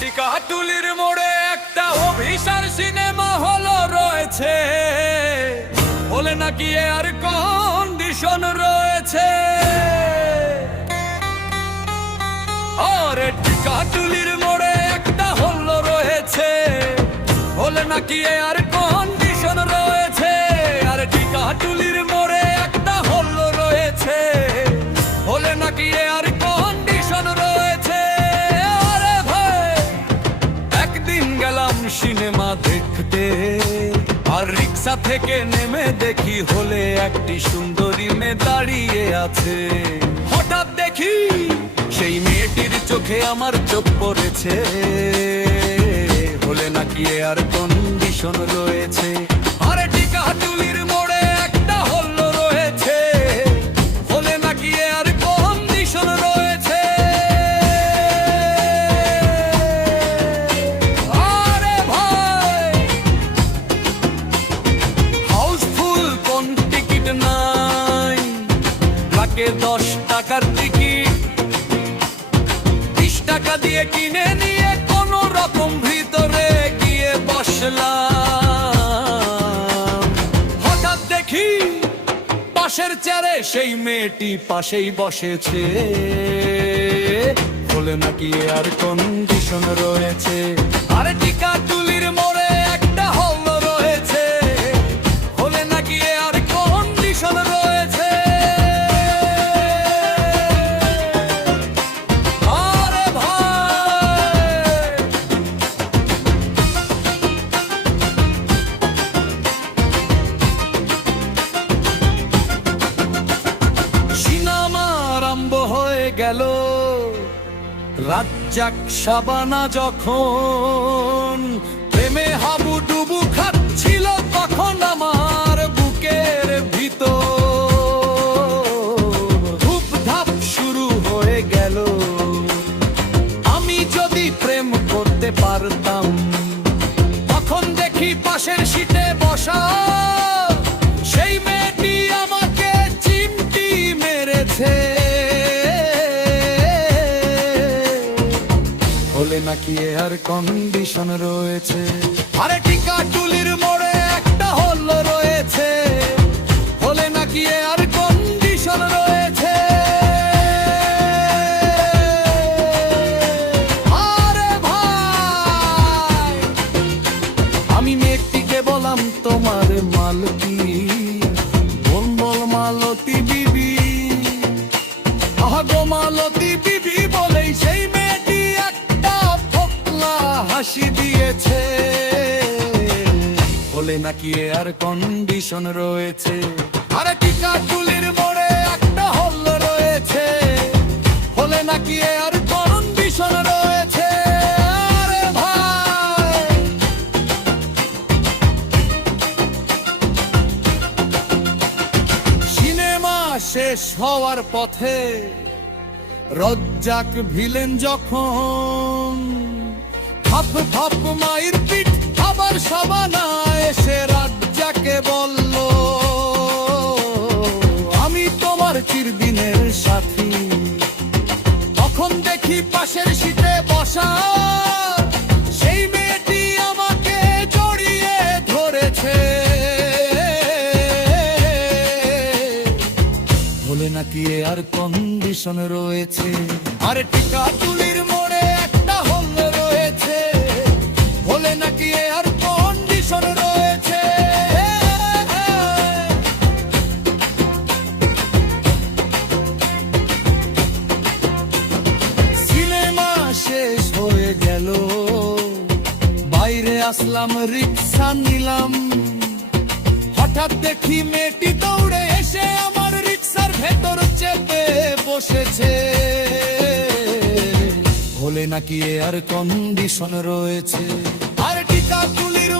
টিকাটুলির মোড়ে একটা অভিসার সিনেমা হলো রয়েছে। বলে নাকি আর কন্ডিশন রয়েছে? আরে টিকাটুলির মোড়ে একটা হলো রয়েছে। বলে নাকি আর কন্ডিশন রয়েছে? আর টিকাটুলির মোড়ে একটা হলো রয়েছে। বলে নাকি আর রিক্সা থেকে নেমে দেখি হলে একটি সুন্দরী মেয়ে দাঁড়িয়ে আছে। হঠাৎ দেখি সেই মেয়েটির চোখে আমার চোখ পড়েছে। হলে নাকি আর কন্ডিশন রয়েছে। আরে টিকা টুলির মোড়ে দশ টাকার টিকিট বিশ টাকা দিয়ে কিনে নিয়ে কোন রকম ভিতরে গিয়ে বসলাম। হঠাৎ দেখি পাশের চেয়ারে সেই মেয়েটি পাশেই বসেছে। বলে নাকি আর কন্ডিশন রয়েছে। আরে টিকা রাজ্জাক সাবানা যখন নাকি আর কন্ডিশন রয়েছে? আরে টিকা টুলির মোড়ে একটা হল রয়েছে। হলে নাকি আর কন্ডিশন রয়েছে? আরে ভাই, আমি মেয়েটিকে বললাম, তোমার মাল নাকি আর কন্ডিশন রয়েছে? আরে টিকা টুলির মোড়ে একটা হল রয়েছে। হলে নাকি আর কন্ডিশন রয়েছে? আরে ভাই। সিনেমা শেষ হওয়ার পথে রজ্জাক ভিলেন যখন থাপ থাপ মায়ের দেখি পাশের শীতে বসা। সেই মেয়েটি আমাকে জড়িয়ে ধরেছে। বলে নাকি আর কন্ডিশন রয়েছে। আরে টিকা তুলির আসলাম, রিক্সা নিলাম। হঠাৎ দেখি মেয়েটি দৌড়ে এসে আমার রিক্সার ভেতর চেপে বসেছে। হলে নাকি এ আর কন্ডিশন রয়েছে। আর টিকা তুলির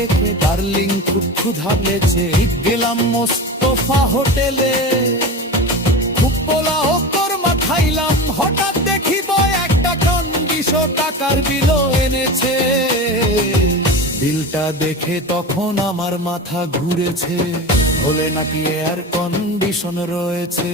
আমাকে ডার্লিং খুব ক্ষুধা গেলাম মোস্তফা হোটেলে। খুব পোলাও কর্মা খাইলাম। হঠাৎ দেখিব একটা কন্ডিশন টাকার বিলও এনেছে। বিলটা দেখে তখন আমার মাথা ঘুরেছে। হলে নাকি এয়ার কন্ডিশন রয়েছে।